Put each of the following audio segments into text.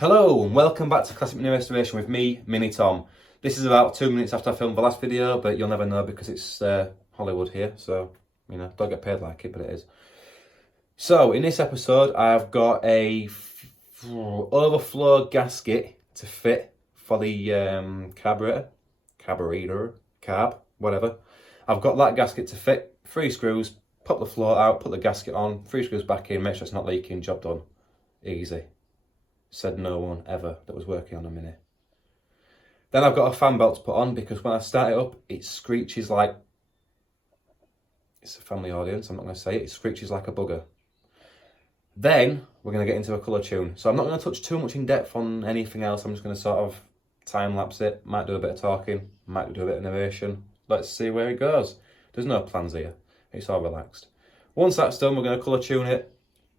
Hello and welcome back to Classic Mini Restoration with me, Mini Tom. This is about 2 minutes after I filmed the last video, but you'll never know because it's Hollywood here, so, you know, don't get paid like it, but it is. So, in this episode, I've got a overflow gasket to fit for the carb, whatever. I've got that gasket to fit, 3 screws, pop the float out, put the gasket on, 3 screws back in, make sure it's not leaking, job done. Easy. Said no one ever that was working on a Mini. Then I've got a fan belt to put on because when I start it up, it screeches like... It's a family audience, I'm not going to say it. It screeches like a bugger. Then we're going to get into a colour tune. So I'm not going to touch too much in depth on anything else. I'm just going to sort of time-lapse it. Might do a bit of talking, might do a bit of narration. Let's see where it goes. There's no plans here. It's all relaxed. Once that's done, we're going to colour tune it.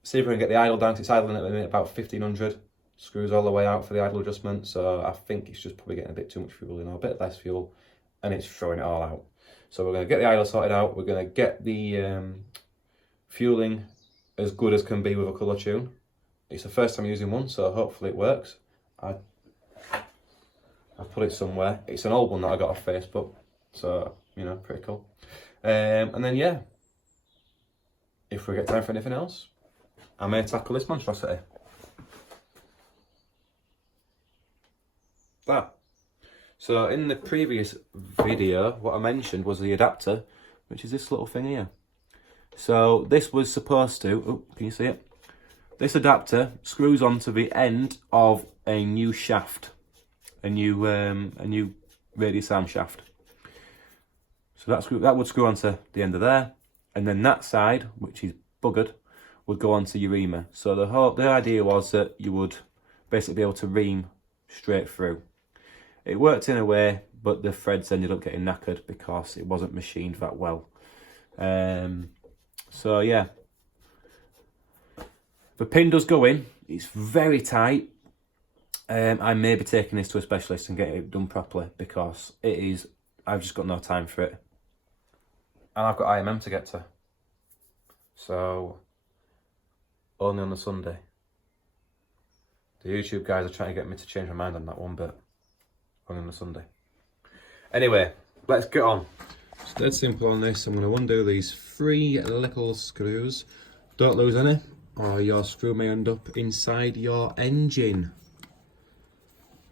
See if we can get the idle down, 'cause it's idling at the minute about 1500. Screws all the way out for the idle adjustment, so I think it's just probably getting a bit too much fuel, you know, a bit less fuel, and it's throwing it all out. So we're going to get the idle sorted out, we're going to get the fueling as good as can be with a colour tune. It's the first time using one, so hopefully it works. I've put it somewhere. It's an old one that I got off Facebook, so, you know, pretty cool. And then, yeah, if we get time for anything else, I may tackle this monstrosity. That. So in the previous video, what I mentioned was the adapter, which is this little thing here. So this was supposed to, oh, can you see it? This adapter screws onto the end of a new shaft, a new radius arm shaft. So that would screw onto the end of there, and then that side, which is buggered, would go onto your reamer. So the idea was that you would basically be able to ream straight through. It worked in a way, but the threads ended up getting knackered because it wasn't machined that well. So yeah, the pin does go in. It's very tight. I may be taking this to a specialist and getting it done properly because it is. I've just got no time for it, and I've got IMM to get to. So only on the Sunday. The YouTube guys are trying to get me to change my mind on that one, but only on a Sunday. Anyway, let's get on. It's dead simple on this. I'm going to undo these 3 little screws. Don't lose any, or your screw may end up inside your engine.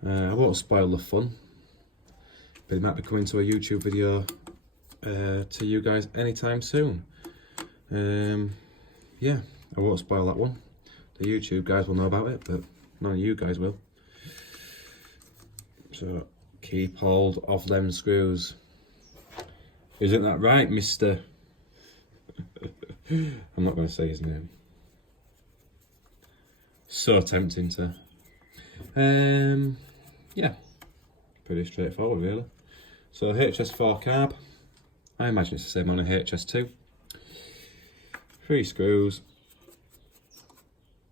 I won't spoil the fun, but it might be coming to a YouTube video to you guys anytime soon. Yeah, I won't spoil that one. The YouTube guys will know about it, but none of you guys will. So keep hold of them screws. Isn't that right, Mr. I'm not going to say his name. So tempting to. Yeah, pretty straightforward really. So HS4 carb. I imagine it's the same on a HS2. 3 screws.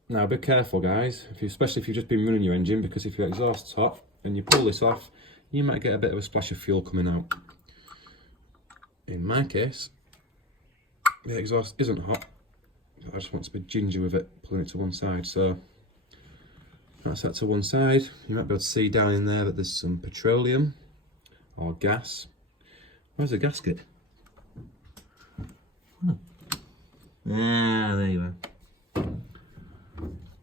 Now be careful guys, especially if you've just been running your engine, because if your exhaust's hot and you pull this off, you might get a bit of a splash of fuel coming out. In my case, the exhaust isn't hot, but I just want to be ginger with it, pulling it to one side. So that's that to one side. You might be able to see down in there that there's some petroleum or gas. Where's the gasket? Oh. Ah, there you are.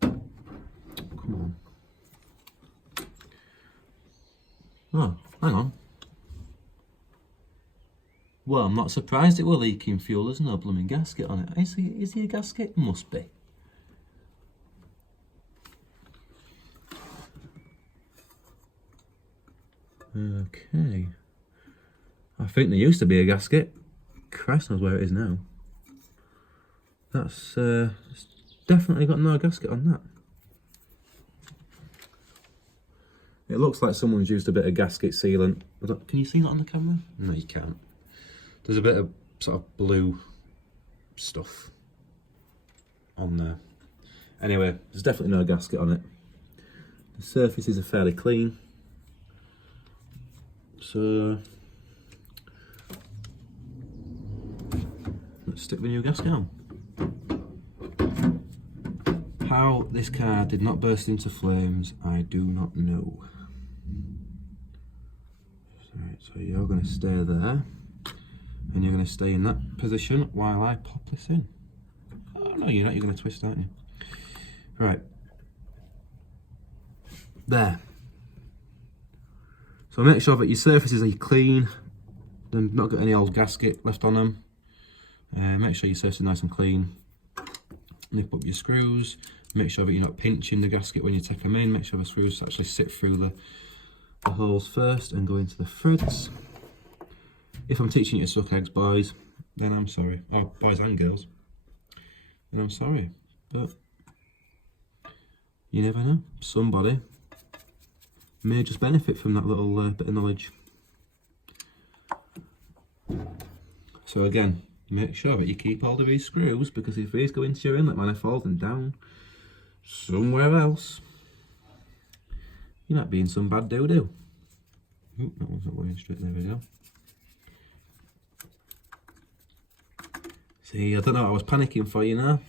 Come on. Oh, hang on. Well, I'm not surprised it were leaking fuel. There's no blooming gasket on it. Is there a gasket? Must be. Okay. I think there used to be a gasket. Christ knows where it is now. That's definitely got no gasket on that. It looks like someone's used a bit of gasket sealant. Can you see that on the camera? No, you can't. There's a bit of sort of blue stuff on there. Anyway, there's definitely no gasket on it. The surfaces are fairly clean. So let's stick the new gasket on. How this car did not burst into flames, I do not know. Right, so you're going to stay there, and you're going to stay in that position while I pop this in. Oh no, you're not, you're going to twist, aren't you? Right. There. So make sure that your surfaces are clean, then not got any old gasket left on them. Make sure your surface is nice and clean. Nip up your screws. Make sure that you're not pinching the gasket when you take them in. Make sure the screws actually sit through the holes first and go into the threads. If I'm teaching you to suck eggs, boys, then I'm sorry. Oh, boys and girls, then I'm sorry. But you never know. Somebody may just benefit from that little bit of knowledge. So again, make sure that you keep hold of these screws, because if these go into your inlet manifold and down somewhere else, you might be in some bad doo-doo. Oop, that one's not going straight, there we go. See, I don't know, I was panicking for you now.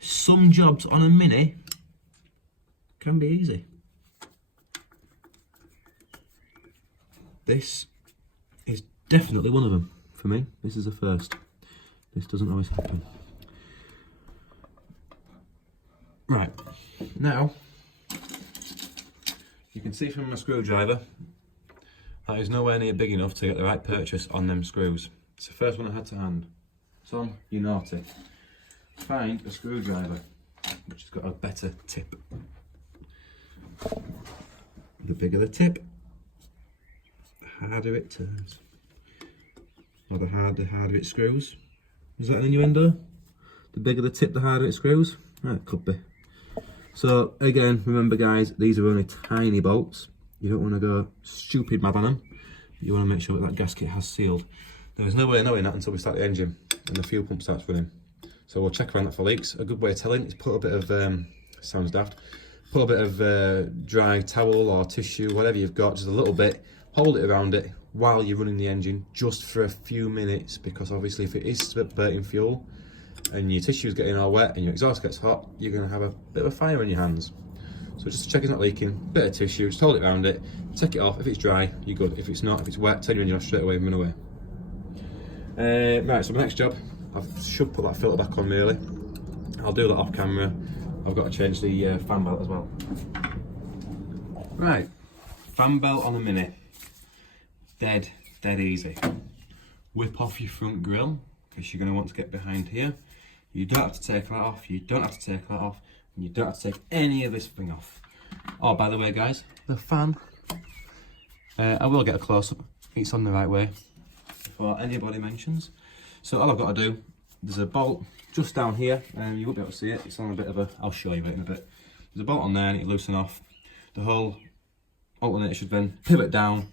Some jobs on a Mini can be easy. This is definitely one of them for me. This is a first. This doesn't always happen. Right, now you can see from my screwdriver that is nowhere near big enough to get the right purchase on them screws. It's the first one I had to hand. Son, you naughty. Find a screwdriver which has got a better tip. The bigger the tip, the harder it turns. Or the harder it screws. Is that an innuendo? The bigger the tip, the harder it screws? Right, could be. So again, remember guys, these are only tiny bolts. You don't want to go stupid mad on them. You want to make sure that gasket has sealed. There's no way of knowing that until we start the engine and the fuel pump starts running. So we'll check around that for leaks. A good way of telling is put a bit of, sounds daft, put a bit of dry towel or tissue, whatever you've got, just a little bit, hold it around it while you're running the engine, just for a few minutes, because obviously if it is burning fuel and your tissue's getting all wet and your exhaust gets hot, you're going to have a bit of a fire in your hands. So just to check it's not leaking, bit of tissue, just hold it around it, take it off. If it's dry, you're good. If it's not, if it's wet, turn your engine off straight away and run away. Right, so my next job, I should put that filter back on really. I'll do that off camera. I've got to change the fan belt as well. Right, fan belt on a Mini. Dead easy. Whip off your front grille, because you're going to want to get behind here. You don't have to take that off, you don't have to take that off, and you don't have to take any of this thing off. Oh, by the way guys, the fan, I will get a close-up, it's on the right way, before anybody mentions. So all I've got to do, there's a bolt just down here, and you won't be able to see it, it's on a bit of a, I'll show you it in a bit. There's a bolt on there and it loosen off. The whole alternator should then pivot down,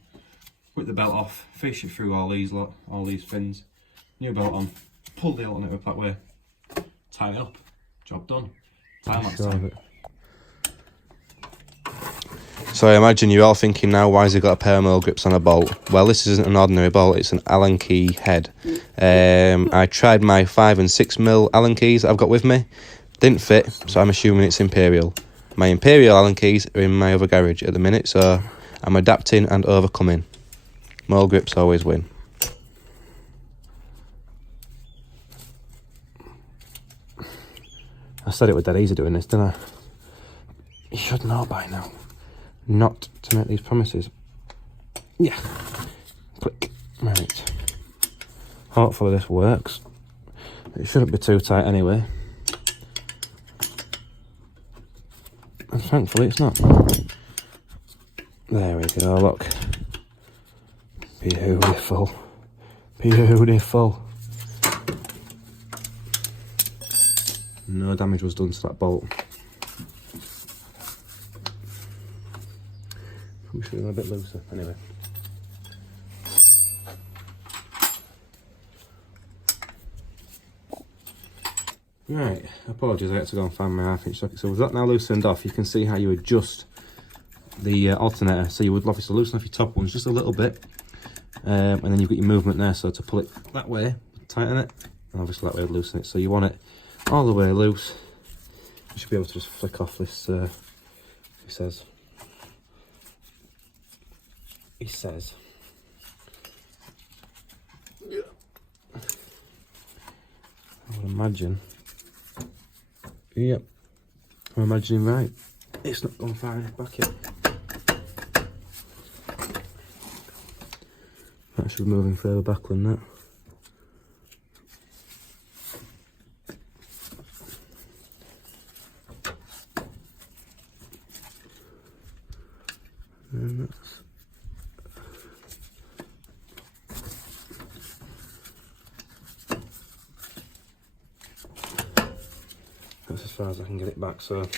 whip the belt off, fish it through all these fins, new belt on, pull the alternator up that way, tighten it up, job done. Time lapse time. So I imagine you're all thinking now, why has he got a pair of mole grips on a bolt? Well, this isn't an ordinary bolt, it's an Allen key head. I tried my 5 and 6 mil Allen keys I've got with me, didn't fit, so I'm assuming it's Imperial. My Imperial Allen keys are in my other garage at the minute, so I'm adapting and overcoming. Mole grips always win. I said it was dead easy doing this, didn't I? You should know by now not to make these promises. Yeah. Click. Right. Hopefully this works. It shouldn't be too tight anyway. And thankfully it's not. There we go, look. Beautiful. Beautiful. No damage was done to that bolt. Probably should have been a bit looser. Anyway. Right, apologies, I had to go and find my half-inch socket. So with that now loosened off, you can see how you adjust the alternator. So you would obviously loosen off your top ones just a little bit, and then you've got your movement there. So to pull it that way, tighten it, and obviously that way loosen it. So you want it all the way loose, You should be able to just flick off this, he says. He says. I would imagine. Yep. I'm imagining right. It's not gone far enough back yet. That should be moving further back than that. And that's as far as I can get it back, so I'm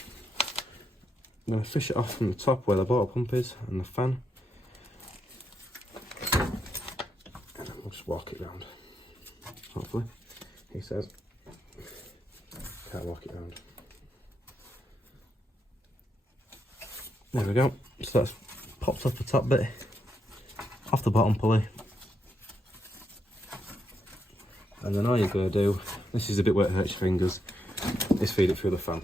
going to fish it off from the top where the water pump is and the fan, and then we'll just walk it round, hopefully. He says can't walk it round. There we go, so that's popped off the top bit, off the bottom pulley, and then all you're going to do, this is the bit where it hurts your fingers, is feed it through the fan.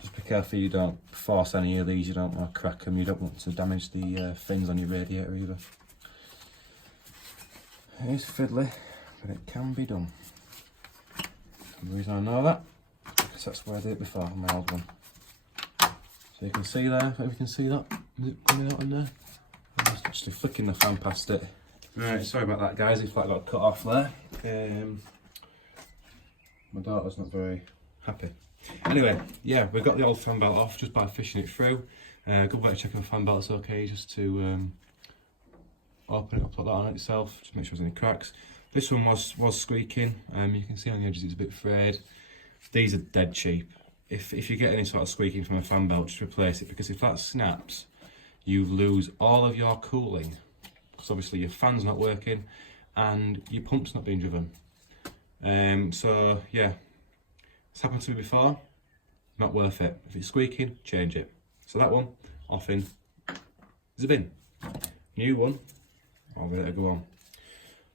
Just be careful you don't force any of these, you don't want to crack them, you don't want to damage the fins on your radiator either. It is fiddly, but it can be done. The reason I know that, because that's where I did it before on my old one. So you can see there, if you can see that, is it coming out in there? I'm just actually flicking the fan past it. Right, sorry about that guys, if that got cut off there. My daughter's not very happy. Anyway, yeah, we got the old fan belt off just by fishing it through. Good way to check if the fan belt's okay, just to open it up like that on itself, just make sure there's any cracks. This one was squeaking, you can see on the edges it's a bit frayed. These are dead cheap. If you get any sort of squeaking from a fan belt, just replace it, because if that snaps, you lose all of your cooling. Because obviously your fan's not working and your pump's not being driven. So yeah, it's happened to me before, not worth it. If it's squeaking, change it. So that one, off in the bin. New one, I'll let it go on.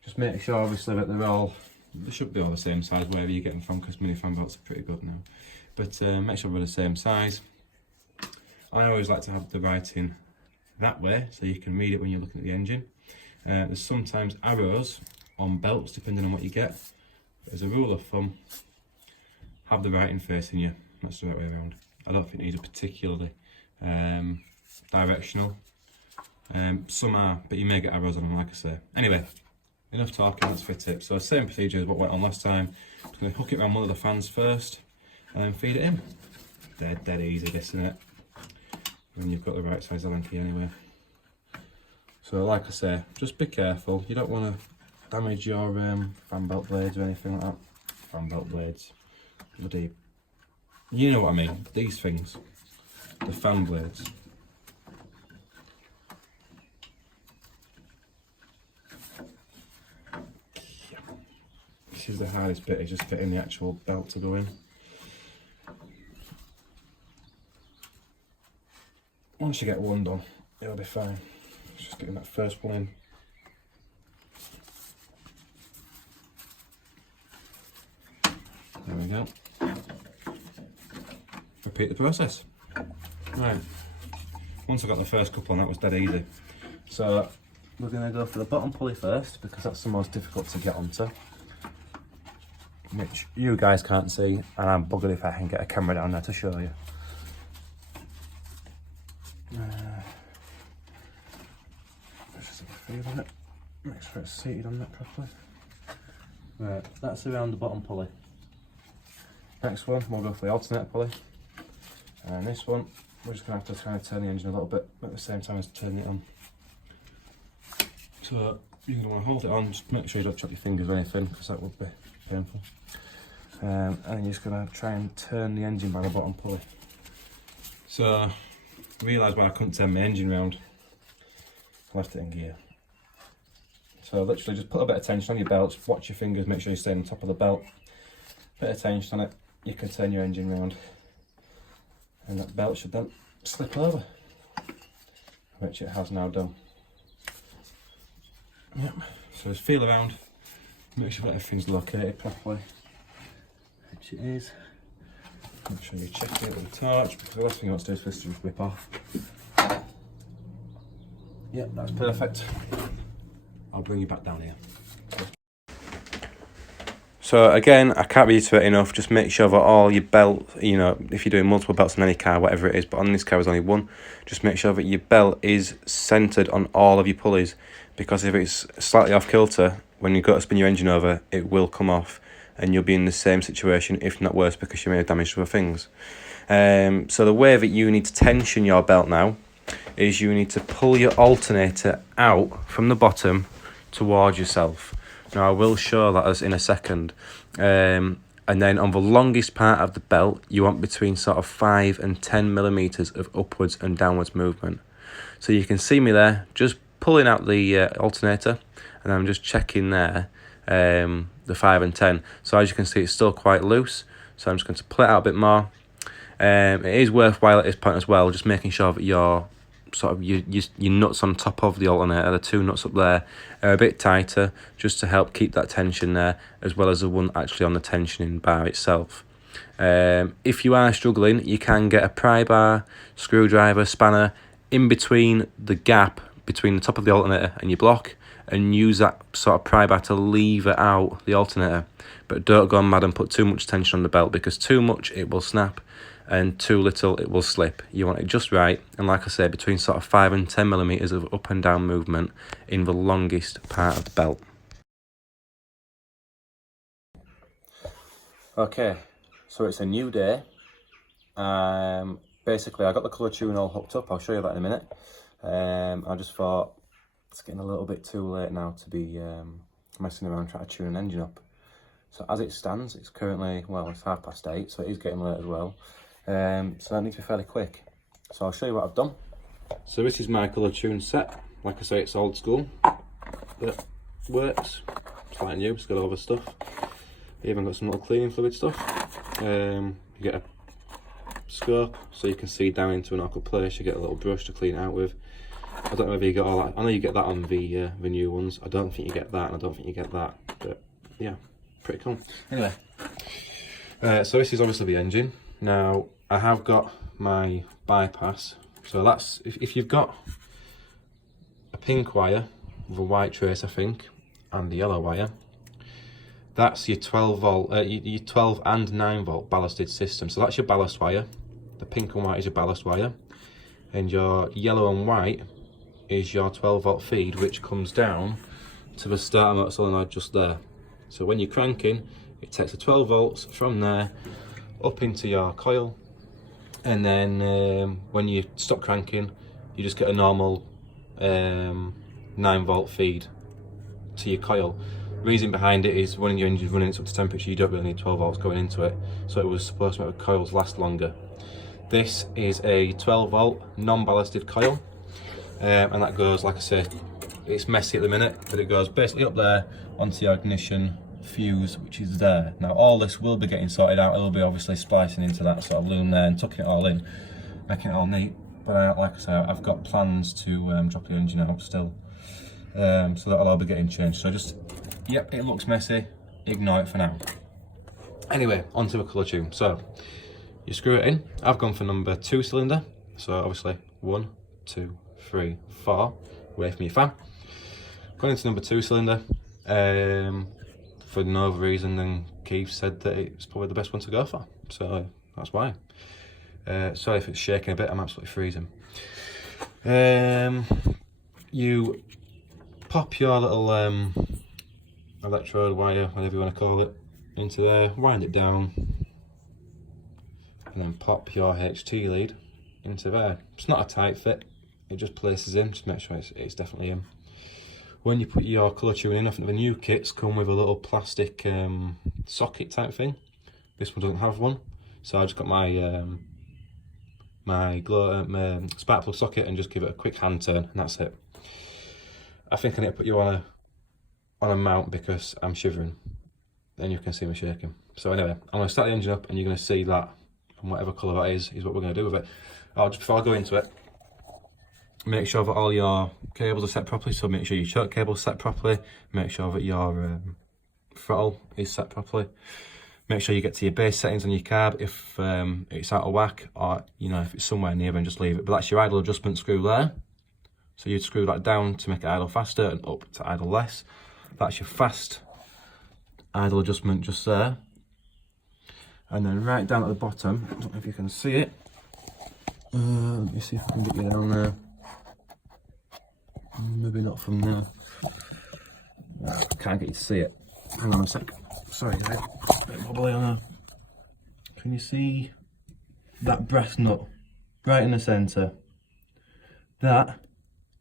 Just make sure obviously that they should be all the same size wherever you're getting them from, because mini fan belts are pretty good now. But make sure they're the same size. I always like to have the writing that way, so you can read it when you're looking at the engine. There's sometimes arrows on belts, depending on what you get. But as a rule of thumb, have the writing facing you. That's the right way around. I don't think these are particularly directional. Some are, but you may get arrows on them, like I say. Anyway, enough talking, let's fit it. So same procedure as what went on last time. I'm going to hook it around one of the fans first, and then feed it in. Dead easy, this, isn't it? When you've got the right size Allen key anyway. So like I say, just be careful. You don't want to damage your fan belt blades or anything like that. Fan belt blades. Bloody, you know what I mean, these things. The fan blades. This is the hardest bit, is just getting the actual belt to go in. Once you get one done, it'll be fine. It's just getting that first one in. There we go. Repeat the process. Right. Once I got the first couple on, that was dead easy. So we're going to go for the bottom pulley first, because that's the most difficult to get onto, which you guys can't see, and I'm buggered if I can get a camera down there to show you. Let's just have a feel on it, make sure it's seated on that properly. Right, that's around the bottom pulley. Next one, we'll go for the alternator pulley. And this one, we're just going to have to kind of turn the engine a little bit at the same time as turning it on. So you're going to want to hold it on, just make sure you don't chop your fingers or anything, because that would be painful. And then you're just going to try and turn the engine by the bottom pulley. So I realised why I couldn't turn my engine round. I left it in gear. So literally just put a bit of tension on your belt, watch your fingers, make sure you stay on top of the belt. Bit of tension on it, you can turn your engine round. And that belt should then slip over, which it has now done. Yep, so just feel around, make sure that everything's located properly, which it is. Make sure you check it with a torch, because the last thing you want to do is for this to just whip off. Yep, that's perfect. I'll bring you back down here. So again, I can't reiterate enough, just make sure that all your belt, you know, if you're doing multiple belts on any car, whatever it is, but on this car there's only one, just make sure that your belt is centred on all of your pulleys, because if it's slightly off kilter, when you go to spin your engine over, it will come off and you'll be in the same situation, if not worse, because you may have damaged other things. So the way that you need to tension your belt now is you need to pull your alternator out from the bottom towards yourself. Now I will show that as in a second. And then on the longest part of the belt, you want between sort of 5 and 10 millimeters of upwards and downwards movement. So you can see me there, just pulling out the alternator, and I'm just checking there, the 5 and 10. So as you can see, it's still quite loose. So I'm just going to pull it out a bit more. It is worthwhile at this point as well, just making sure that your sort of your nuts on top of the alternator, the two nuts up there, are a bit tighter, just to help keep that tension there, as well as the one actually on the tensioning bar itself. If you are struggling, you can get a pry bar, screwdriver, spanner in between the gap between the top of the alternator and your block, and use that sort of pry bar to lever out the alternator. But don't go mad and put too much tension on the belt, because too much it will snap, and too little it will slip. You want it just right, and like I said, between sort of 5 and 10 millimeters of up and down movement in the longest part of the belt. Okay, so it's a new day. Basically I got the colourtune all hooked up, I'll show you that in a minute. I just thought it's getting a little bit too late now to be messing around trying to tune an engine up. So as it stands, it's currently, well, it's 8:30, so it is getting late as well. So that needs to be fairly quick. So I'll show you what I've done. So this is my colourtune set. Like I say, it's old school, but works. It's like new, it's got all the stuff. Even got some little cleaning fluid stuff. You get a scope so you can see down into an awkward place. You get a little brush to clean it out with. I don't know whether you got all that. I know you get that on the new ones. I don't think you get that, and I don't think you get that. But yeah, pretty cool. Anyway, so this is obviously the engine. Now I have got my bypass. So that's if you've got a pink wire with a white trace, I think, and the yellow wire. That's your 12 volt, your 12 and 9 volt ballasted system. So that's your ballast wire. The pink and white is your ballast wire, and your yellow and white is your 12 volt feed, which comes down to the starter motor solenoid just there. So when you're cranking, it takes the 12 volts from there up into your coil, and then when you stop cranking, you just get a normal 9 volt feed to your coil. Reason behind it is when your engine's running it up to temperature, you don't really need 12 volts going into it, so it was supposed to make the coils last longer. This is a 12 volt non-ballasted coil, and that goes, like I say, it's messy at the minute, but it goes basically up there onto your ignition fuse, which is there. Now all this will be getting sorted out. It'll be obviously splicing into that sort of loom there and tucking it all in, making it all neat. But like I say, I've got plans to drop the engine out still, so that'll all be getting changed. So just, yep, it looks messy, ignore it for now. Anyway, onto a colourtune. So you screw it in. I've gone for number 2 cylinder, so obviously 1, 2, 3, 4, away from your fan. Going into number 2 cylinder, for no other reason than Keith said that it's probably the best one to go for, so that's why. Sorry if it's shaking a bit, I'm absolutely freezing. You pop your little electrode wire, whatever you want to call it, into there, wind it down, and then pop your HT lead into there. It's not a tight fit, it just places in, just make sure it's definitely in. When you put your colourtune in, I think the new kits come with a little plastic socket type thing. This one doesn't have one, so I just got my my spark plug socket and just give it a quick hand turn, and that's it. I think I need to put you on a mount because I'm shivering, and you can see me shaking. So anyway, I'm going to start the engine up, and you're going to see that and whatever colour that is what we're going to do with it. Just before I go into it, make sure that all your cables are set properly, so make sure your choke cable's set properly, make sure that your throttle is set properly. Make sure you get to your base settings on your carb if it's out of whack, or you know, if it's somewhere near, then just leave it. But that's your idle adjustment screw there. So you'd screw that down to make it idle faster and up to idle less. That's your fast idle adjustment just there. And then right down at the bottom, I don't know if you can see it. Let me see if I can get you down there. Maybe not from there. Can't get you to see it. Hang on a sec. Sorry, guys. A bit wobbly on there. Can you see that brass nut right in the centre? That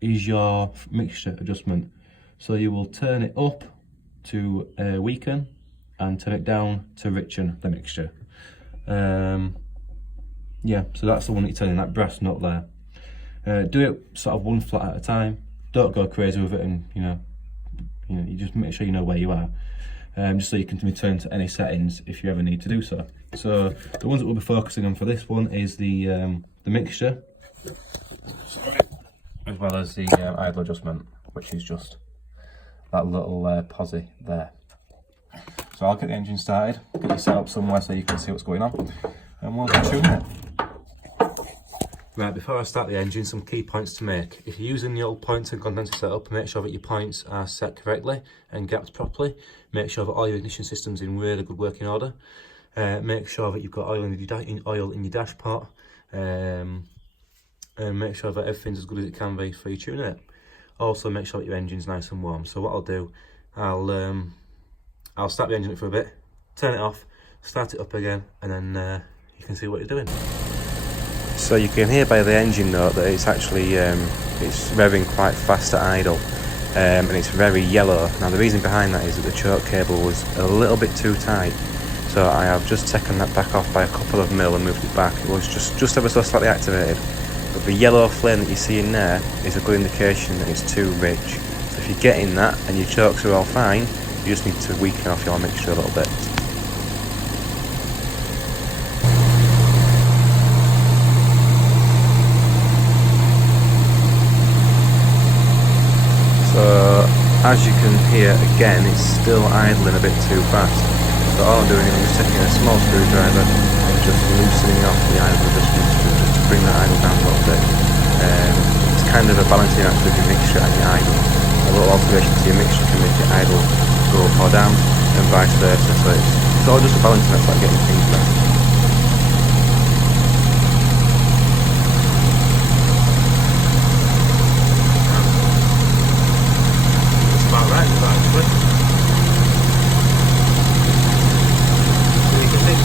is your mixture adjustment. So you will turn it up to weaken and turn it down to richen the mixture. Yeah, so that's the one that you're turning, that brass nut there. Do it sort of one flat at a time. Don't go crazy with it, and you know, you just make sure you know where you are, just so you can return to any settings if you ever need to do so. So the ones that we'll be focusing on for this one is the mixture, as well as the idle adjustment, which is just that little posi there. So I'll get the engine started, get you set up somewhere so you can see what's going on, and we'll tune it. Right, before I start the engine, some key points to make. If you're using the old points and condenser setup, make sure that your points are set correctly and gapped properly. Make sure that all your ignition system's in really good working order. Make sure that you've got oil in your dash pot. And make sure that everything's as good as it can be for you tuning it. Also, make sure that your engine's nice and warm. So what I'll do, I'll start the engine up for a bit, turn it off, start it up again, and then you can see what you're doing. So you can hear by the engine note that it's actually it's revving quite fast at idle, and it's very yellow. Now the reason behind that is that the choke cable was a little bit too tight, so I have just taken that back off by a couple of mil and moved it back. It was just ever so slightly activated, but the yellow flame that you see in there is a good indication that it's too rich. So if you're getting that and your chokes are all fine, you just need to weaken off your mixture a little bit. So as you can hear, again, it's still idling a bit too fast. So all I'm doing is I'm just taking a small screwdriver and just loosening off the idle adjustment just to bring that idle down a little bit. It's kind of a balancing act with your mixture and your idle. A little alteration to your mixture can make your idle go up or down, and vice versa. So it's all just a balancing act, like getting things back.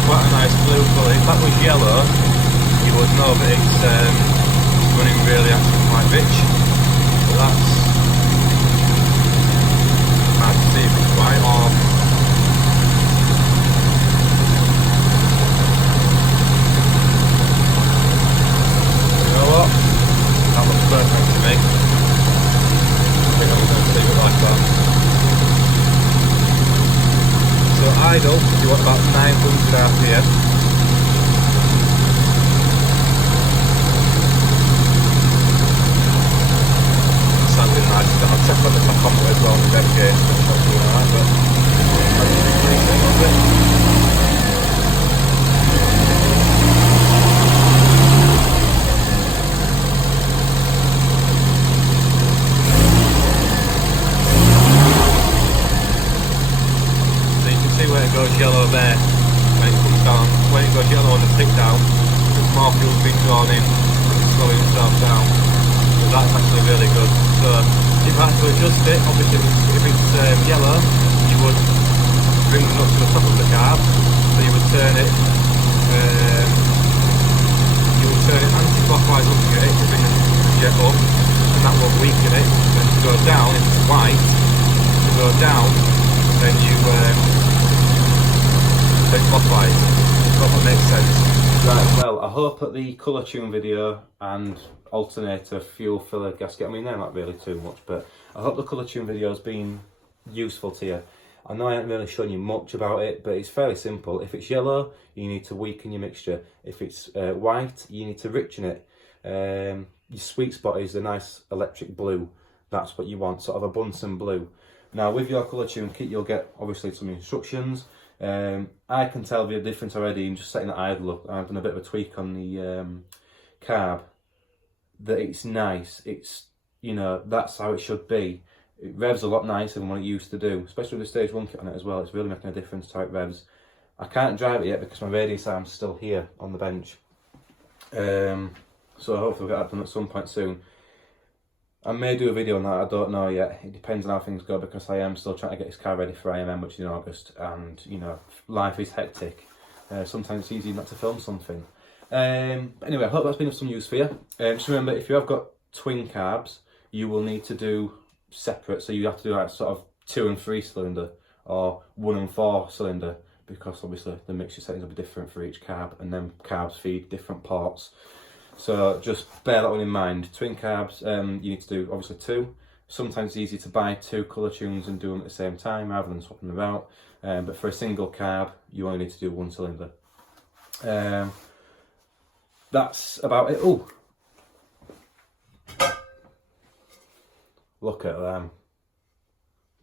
Quite a nice blue colour. If that was yellow, you would know that it's running really actually quite rich. But that's hard to see if it's white or. You know what? That looks perfect to me. I think I'm going to leave it like that. So idle, you want about 900 RPM. Sounding nice. I'll check on the tachometer as well on the dead gauge, but it's not doing alright, but that's the main thing of it. Goes yellow there when it comes down. When it goes yellow on the stick down, there's more fuel's been drawn in and it's slowing itself down. So that's actually really good. So if you had to adjust it, obviously if it's yellow, you would bring it up to the top of the carb. So you would turn it anti-clockwise up to it to bring the jet up, and that will weaken it. And to go down, if it's white, to go down, then you clockwise. I hope that makes sense. Right, well, I hope that the colourtune video and alternator fuel filler gasket, I mean they're not really too much, but I hope the colourtune video has been useful to you. I know I haven't really shown you much about it, but it's fairly simple. If it's yellow, you need to weaken your mixture. If it's white, you need to richen it. Your sweet spot is a nice electric blue. That's what you want, sort of a Bunsen blue. Now with your colourtune kit, you'll get obviously some instructions. I can tell the difference already in just setting the idle. I've done a bit of a tweak on the carb. That it's nice. It's, you know, that's how it should be. It revs a lot nicer than what it used to do, especially with the stage 1 kit on it as well. It's really making a difference to how it revs. I can't drive it yet because my radius arm's still here on the bench. So hopefully we'll get that done at some point soon. I may do a video on that, I don't know yet. It depends on how things go because I am still trying to get this car ready for IMM, which is in August, and you know, life is hectic. Sometimes it's easy not to film something. Anyway, I hope that's been of some use for you. Just remember, if you have got twin carbs, you will need to do separate, so you have to do like sort of 2 and 3 cylinder or 1 and 4 cylinder, because obviously the mixture settings will be different for each carb, and then carbs feed different ports. So just bear that one in mind. Twin carbs, you need to do obviously 2. Sometimes it's easy to buy 2 colourtunes and do them at the same time rather than swapping them out. But for a single carb, you only need to do 1 cylinder. That's about it. Oh, look at them.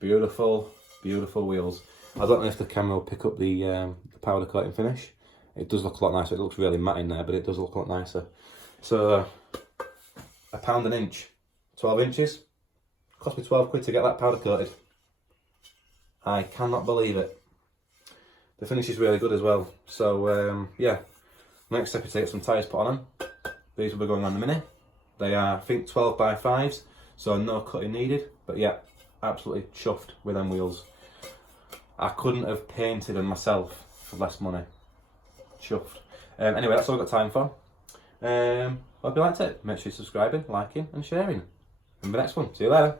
Beautiful, beautiful wheels. I don't know if the camera will pick up the powder coating finish. It does look a lot nicer. It looks really matte in there, but it does look a lot nicer. So, £1 an inch, 12 inches. Cost me 12 quid to get that powder coated. I cannot believe it. The finish is really good as well. So, yeah. Next step is to get some tyres put on them. These will be going on in a minute. They are, I think, 12 by 5s, so no cutting needed. But yeah, absolutely chuffed with them wheels. I couldn't have painted them myself for less money. Chuffed. Anyway, that's all I've got time for. Hope you liked it. Make sure you're subscribing, liking and sharing. And the next one. See you later.